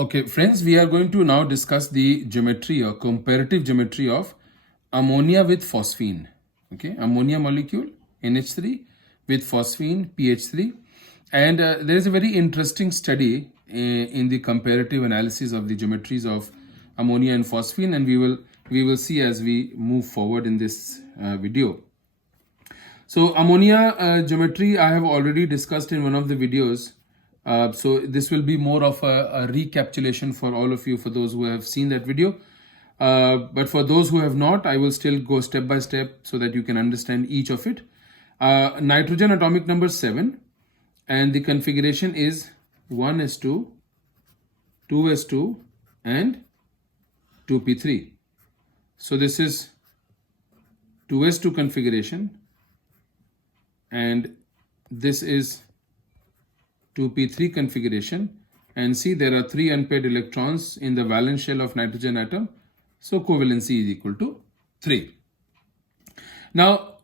Okay, friends, we are going to now discuss the geometry or comparative geometry of ammonia with phosphine. Okay, ammonia molecule NH3 with phosphine PH3, and there is a very interesting study in the comparative analysis of the geometries of ammonia and phosphine, and we will see as we move forward in this video. So ammonia geometry I have already discussed in one of the videos. So this will be more of a recapitulation for all of you, for those who have seen that video. But for those who have not, I will still go step by step so that you can understand each of it. Nitrogen atomic number 7, and the configuration is 1s2, 2s2 and 2p3. So this is 2s2 configuration, and this is 2p3 configuration, and see there are 3 unpaired electrons in the valence shell of nitrogen atom, so covalency is equal to 3. Now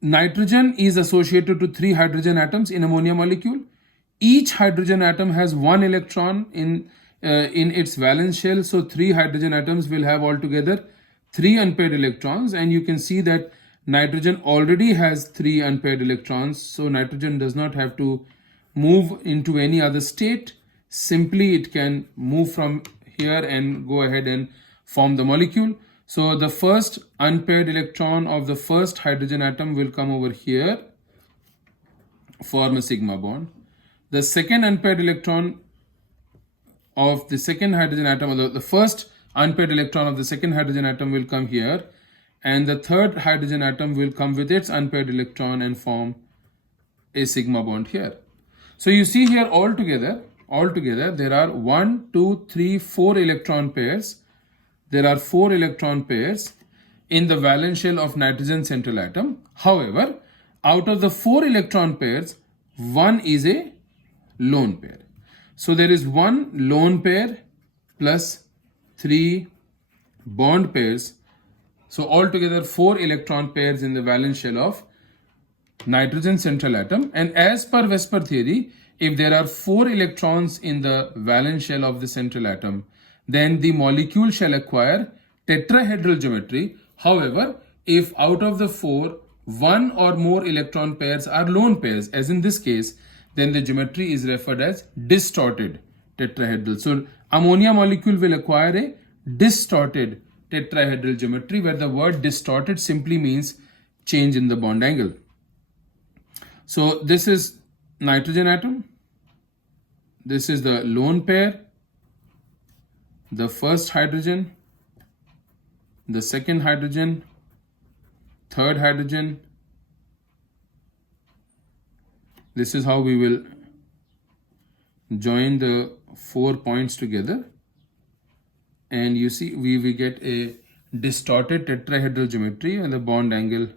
nitrogen is associated to 3 hydrogen atoms in ammonia molecule. Each hydrogen atom has 1 electron in its valence shell, so 3 hydrogen atoms will have altogether 3 unpaired electrons, and you can see that nitrogen already has 3 unpaired electrons, so nitrogen does not have to move into any other state. Simply it can move from here and go ahead and form the molecule. So the first unpaired electron of the first hydrogen atom will come over here, form a sigma bond. The second unpaired electron of the second hydrogen atom, or the first unpaired electron of the second hydrogen atom will come here, and the third hydrogen atom will come with its unpaired electron and form a sigma bond here. So you see here altogether there are 1, 2, 3, 4 electron pairs. There are 4 electron pairs in the valence shell of nitrogen central atom. However, out of the 4 electron pairs, 1 is a lone pair. So there is 1 lone pair plus 3 bond pairs. So altogether 4 electron pairs in the valence shell of nitrogen central atom. And as per Vesper theory, if there are 4 electrons in the valence shell of the central atom, then the molecule shall acquire tetrahedral geometry. However, if out of the 4, 1 or more electron pairs are lone pairs, as in this case, then the geometry is referred as distorted tetrahedral. So ammonia molecule will acquire a distorted tetrahedral geometry, where the word distorted simply means change in the bond angle. So this is nitrogen atom, this is the lone pair, the first hydrogen, the second hydrogen, third hydrogen. This is how we will join the 4 points together, and you see we get a distorted tetrahedral geometry, and the bond angle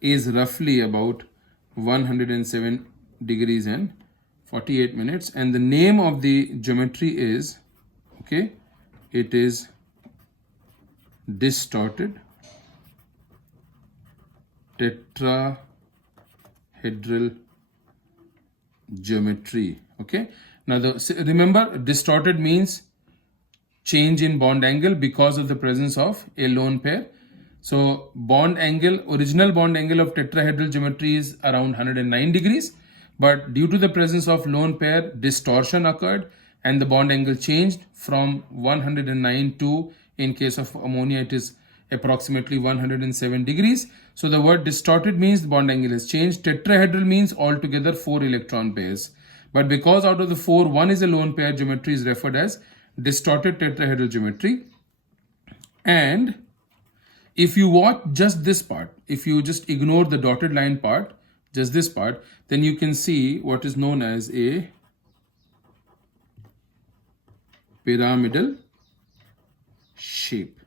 is roughly about 107 degrees and 48 minutes, and the name of the geometry is, okay, it is distorted tetrahedral geometry. Okay, now remember, distorted means change in bond angle because of the presence of a lone pair. So bond angle, original bond angle of tetrahedral geometry is around 109 degrees, but due to the presence of lone pair, distortion occurred and the bond angle changed from 109 to, in case of ammonia, it is approximately 107 degrees. So the word distorted means the bond angle has changed. Tetrahedral means altogether 4 electron pairs. But because out of the 4, 1 is a lone pair, geometry is referred as distorted tetrahedral geometry. And if you watch just this part, if you just ignore the dotted line part, just this part, then you can see what is known as a pyramidal shape.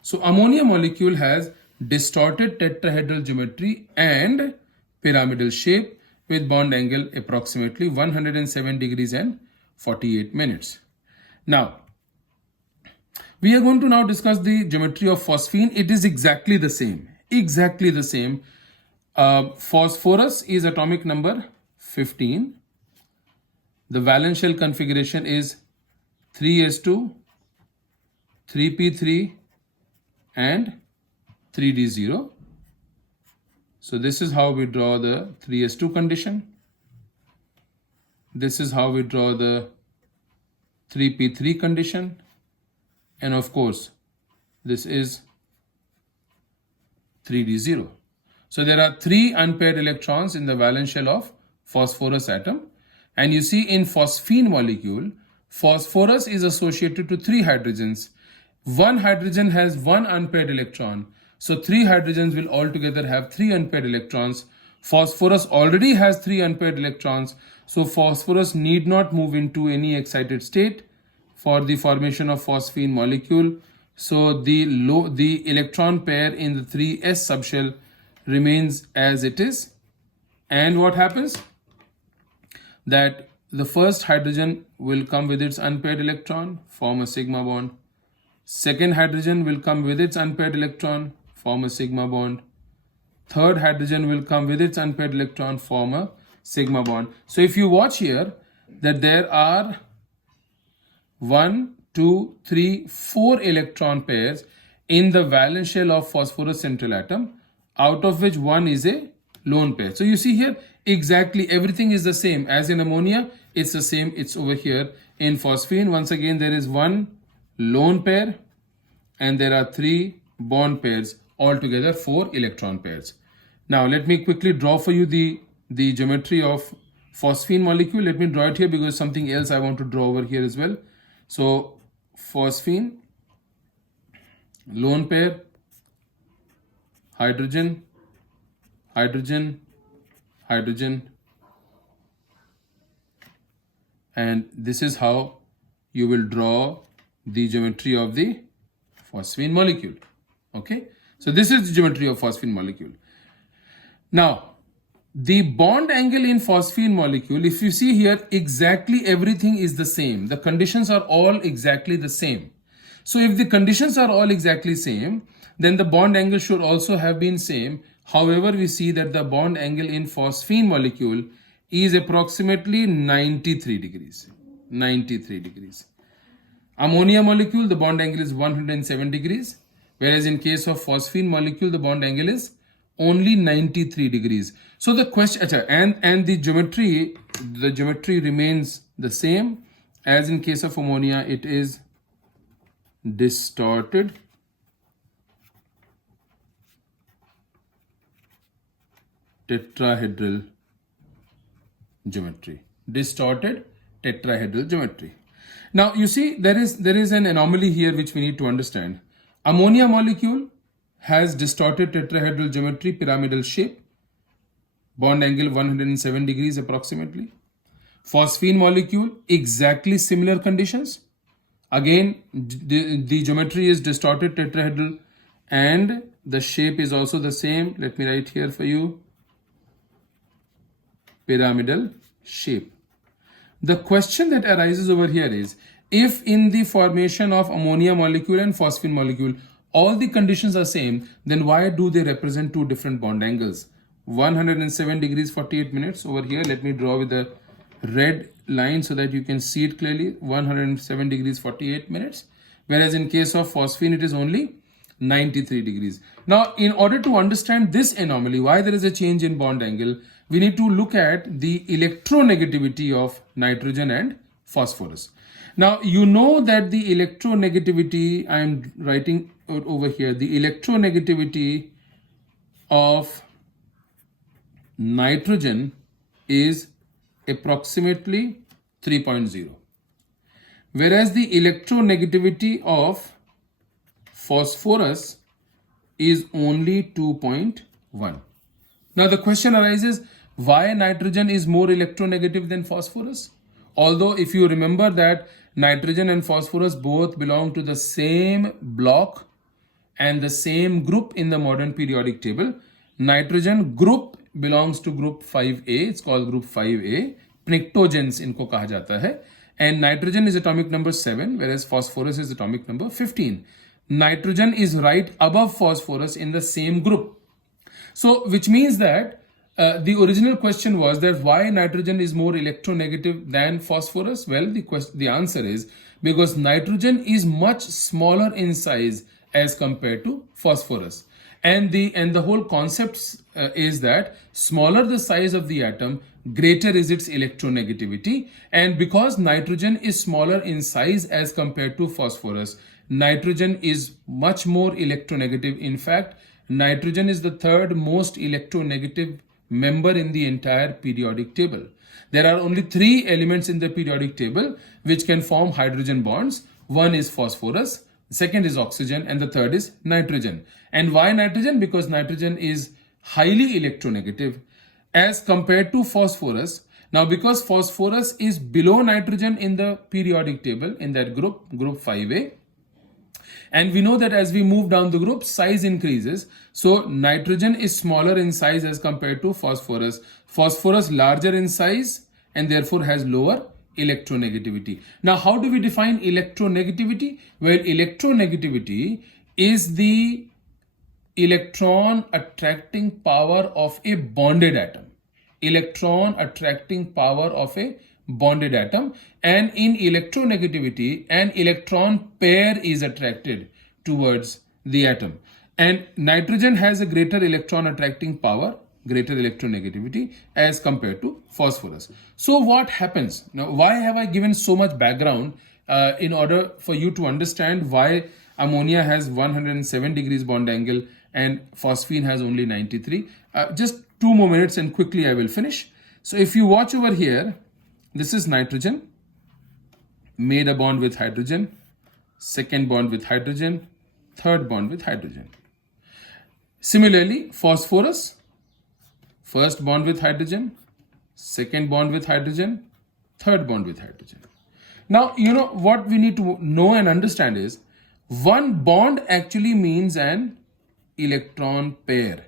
So ammonia molecule has distorted tetrahedral geometry and pyramidal shape with bond angle approximately 107 degrees and 48 minutes. Now, we are going to now discuss the geometry of phosphine. It is exactly the same. Phosphorus is atomic number 15. the valence shell configuration is 3s2, 3p3 and 3d0. So this is how we draw the 3s2 condition. This is how we draw the 3p3 condition. And of course, this is 3d0. So there are 3 unpaired electrons in the valence shell of phosphorus atom. And you see in phosphine molecule, phosphorus is associated to 3 hydrogens. One hydrogen has 1 unpaired electron. So 3 hydrogens will altogether have 3 unpaired electrons. Phosphorus already has 3 unpaired electrons. So phosphorus need not move into any excited state for the formation of phosphine molecule. So the electron pair in the 3s subshell remains as it is. And what happens? That the first hydrogen will come with its unpaired electron, form a sigma bond. Second hydrogen will come with its unpaired electron, form a sigma bond. Third hydrogen will come with its unpaired electron, form a sigma bond. So if you watch here, that there are 1, 2, 3, 4 electron pairs in the valence shell of phosphorus central atom, out of which 1 is a lone pair. So you see here, exactly everything is the same. As in ammonia, it's the same. It's over here in phosphine. Once again, there is 1 lone pair and there are 3 bond pairs, altogether 4 electron pairs. Now let me quickly draw for you the geometry of phosphine molecule. Let me draw it here because something else I want to draw over here as well. So phosphine, lone pair, hydrogen, hydrogen, hydrogen, and this is how you will draw the geometry of the phosphine molecule. Okay, so this is the geometry of phosphine molecule. Now the bond angle in phosphine molecule, if you see here, exactly everything is the same. The conditions are all exactly the same. So if the conditions are all exactly same, then the bond angle should also have been same. However, we see that the bond angle in phosphine molecule is approximately 93 degrees. 93 degrees. Ammonia molecule, the bond angle is 107 degrees. Whereas in case of phosphine molecule, the bond angle is only 93 degrees. So the question, and the geometry remains the same. As in case of ammonia, it is distorted tetrahedral geometry. Distorted tetrahedral geometry. Now you see there is an anomaly here which we need to understand. Ammonia molecule has distorted tetrahedral geometry, pyramidal shape, bond angle 107 degrees approximately. Phosphine molecule, exactly similar conditions. Again, the geometry is distorted tetrahedral and the shape is also the same. Let me write here for you. Pyramidal shape. The question that arises over here is, if in the formation of ammonia molecule and phosphine molecule, all the conditions are same, then why do they represent two different bond angles? 107 degrees 48 minutes over here. Let me draw with a red line so that you can see it clearly. 107 degrees 48 minutes. Whereas in case of phosphine, it is only 93 degrees. Now, in order to understand this anomaly, why there is a change in bond angle, we need to look at the electronegativity of nitrogen and phosphorus. Now, you know that the electronegativity, I am writing over here, the electronegativity of nitrogen is approximately 3.0. Whereas the electronegativity of phosphorus is only 2.1. Now the question arises, why nitrogen is more electronegative than phosphorus? Although if you remember that nitrogen and phosphorus both belong to the same block and the same group in the modern periodic table, nitrogen group belongs to group 5A. It's called group 5A. Pnictogens इनको कहा जाता है. And nitrogen is atomic number 7, whereas phosphorus is atomic number 15. Nitrogen is right above phosphorus in the same group. So, which means that The original question was that why nitrogen is more electronegative than phosphorus? Well, the answer is because nitrogen is much smaller in size as compared to phosphorus. And the whole concept is that smaller the size of the atom, greater is its electronegativity. And because nitrogen is smaller in size as compared to phosphorus, nitrogen is much more electronegative. In fact, nitrogen is the third most electronegative member in the entire periodic table. There are only 3 elements in the periodic table which can form hydrogen bonds. One is phosphorus, second is oxygen, and the third is nitrogen. And why nitrogen? Because nitrogen is highly electronegative as compared to phosphorus. Now, because phosphorus is below nitrogen in the periodic table, in that group 5A, and we know that as we move down the group, size increases. So nitrogen is smaller in size as compared to phosphorus. Phosphorus larger in size and therefore has lower electronegativity. Now, how do we define electronegativity? Well, electronegativity is the electron attracting power of a bonded atom. Electron attracting power of a bonded atom, and in electronegativity an electron pair is attracted towards the atom, and nitrogen has a greater electron attracting power, greater electronegativity as compared to phosphorus. So what happens now? Why have I given so much background in order for you to understand why ammonia has 107 degrees bond angle and phosphine has only 93? Just 2 more minutes and quickly I will finish. So if you watch over here, this is nitrogen, made a bond with hydrogen, second bond with hydrogen, third bond with hydrogen. Similarly, phosphorus, first bond with hydrogen, second bond with hydrogen, third bond with hydrogen. Now, you know what we need to know and understand is one bond actually means an electron pair.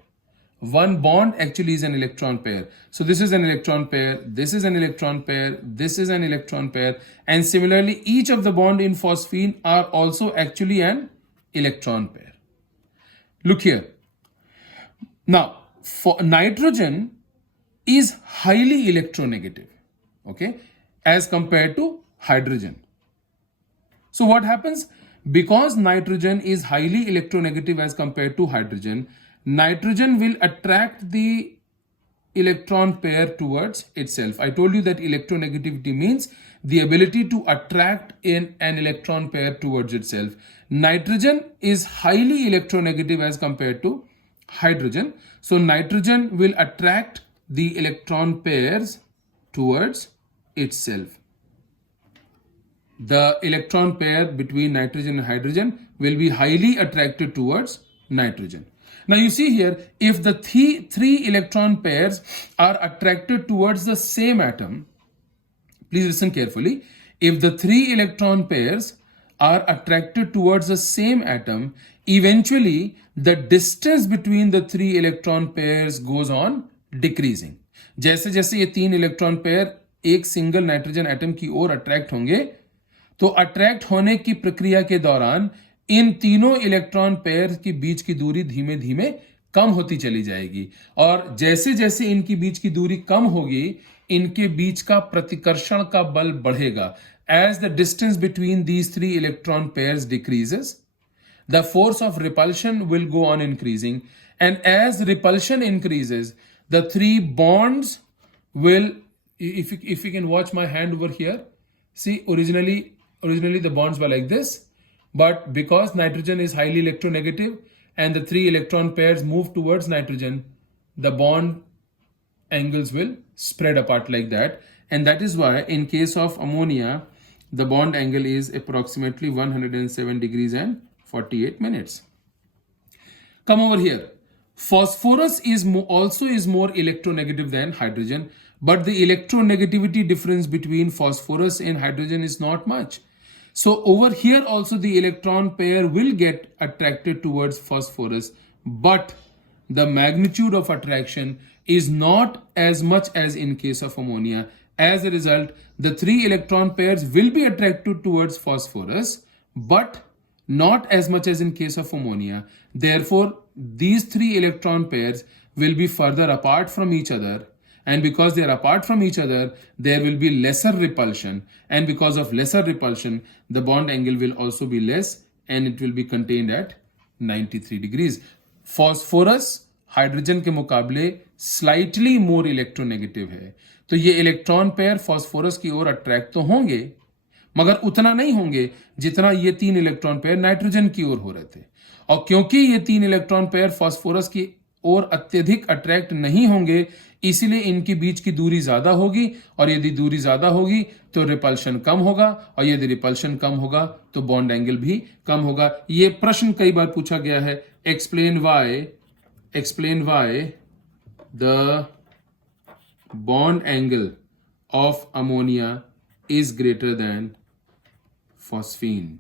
One bond actually is an electron pair. So this is an electron pair, this is an electron pair, this is an electron pair, and similarly each of the bond in phosphine are also actually an electron pair. Look here. Now, for nitrogen is highly electronegative, okay, as compared to hydrogen. So what happens? Because nitrogen is highly electronegative as compared to hydrogen, nitrogen will attract the electron pair towards itself. I told you that electronegativity means the ability to attract an electron pair towards itself. Nitrogen is highly electronegative as compared to hydrogen. So nitrogen will attract the electron pairs towards itself. The electron pair between nitrogen and hydrogen will be highly attracted towards nitrogen. Now you see here, if the three electron pairs are attracted towards the same atom, please listen carefully. If the 3 electron pairs are attracted towards the same atom, eventually the distance between the 3 electron pairs goes on decreasing. जैसे जैसे ये 3 electron pair एक single nitrogen atom की ओर attract होंगे, तो attract होने की प्रक्रिया के दौरान इन तीनों इलेक्ट्रॉन पेयर के बीच की दूरी धीमे धीमे कम होती चली जाएगी, और जैसे जैसे इनकी बीच की दूरी कम होगी, इनके बीच का प्रतिकर्षण का बल बढ़ेगा. As the distance between these 3 electron pairs decreases, the force of repulsion will go on increasing, and as repulsion increases, the 3 bonds will, if you can watch my hand over here, see originally the bonds were like this, but because nitrogen is highly electronegative and the 3 electron pairs move towards nitrogen, the bond angles will spread apart like that, and that is why in case of ammonia the bond angle is approximately 107 degrees and 48 minutes. Come over here. Phosphorus is also more electronegative than hydrogen, but the electronegativity difference between phosphorus and hydrogen is not much. So over here also the electron pair will get attracted towards phosphorus, but the magnitude of attraction is not as much as in case of ammonia. As a result, the 3 electron pairs will be attracted towards phosphorus, but not as much as in case of ammonia. Therefore, these 3 electron pairs will be further apart from each other, and because they are apart from each other, there will be lesser repulsion, and because of lesser repulsion, the bond angle will also be less and it will be contained at 93 degrees. Phosphorus hydrogen के मुकाबले slightly more electronegative है, तो ये electron pair phosphorus की ओर attract तो होंगे मगर उतना नहीं होंगे जितना ये 3 इलेक्ट्रॉन पेयर नाइट्रोजन की ओर हो रहे थे। और क्योंकि ये 3 इलेक्ट्रॉन पेयर फॉस्फोरस की ओर अत्यधिक अट्रैक्ट नहीं होंगे, इसीलिए इनके बीच की दूरी ज्यादा होगी, और यदि दूरी ज्यादा होगी तो रिपल्शन कम होगा, और यदि रिपल्शन कम होगा तो बॉन्ड एंगल भी कम होगा। ये प्रश्न कई बार पूछा गया है, explain why the bond angle of ammonia is greater than phosphine.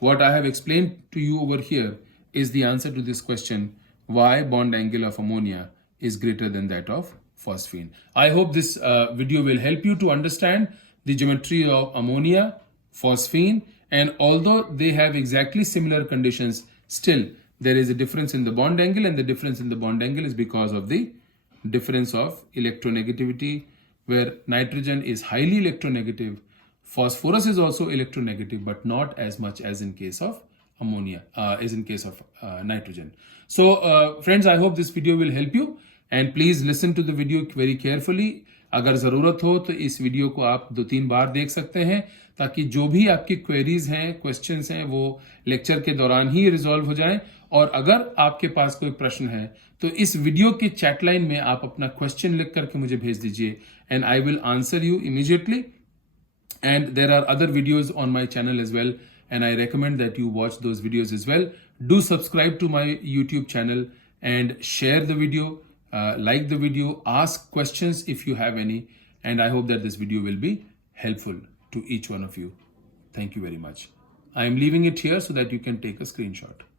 What I have explained to you over here is the answer to this question, why bond angle of ammonia is greater than that of phosphine. I hope this video will help you to understand the geometry of ammonia, phosphine, and although they have exactly similar conditions, still there is a difference in the bond angle, and the difference in the bond angle is because of the difference of electronegativity, where nitrogen is highly electronegative, phosphorus is also electronegative, but not as much as in case of ammonia, as in case of nitrogen. So friends, I hope this video will help you, and please listen to the video very carefully. अगर ज़रूरत हो तो इस video को आप 2-3 बार देख सकते हैं, ताकि जो भी आपकी क्वेरीज हैं, क्वेश्चंस हैं, वो लेक्चर के दौरान ही रिजॉल्व हो जाएं। और अगर आपके पास कोई प्रश्न है तो इस वीडियो के चैट लाइन में आप अपना क्वेश्चन लिख करके मुझे भेज दीजिए, and I will answer you immediately. And there are other videos on my channel as well, and I recommend that you watch those videos as well. Do subscribe to my YouTube channel and share the video, like the video, ask questions if you have any, and I hope that this video will be helpful to each one of you. Thank you very much. I am leaving it here so that you can take a screenshot.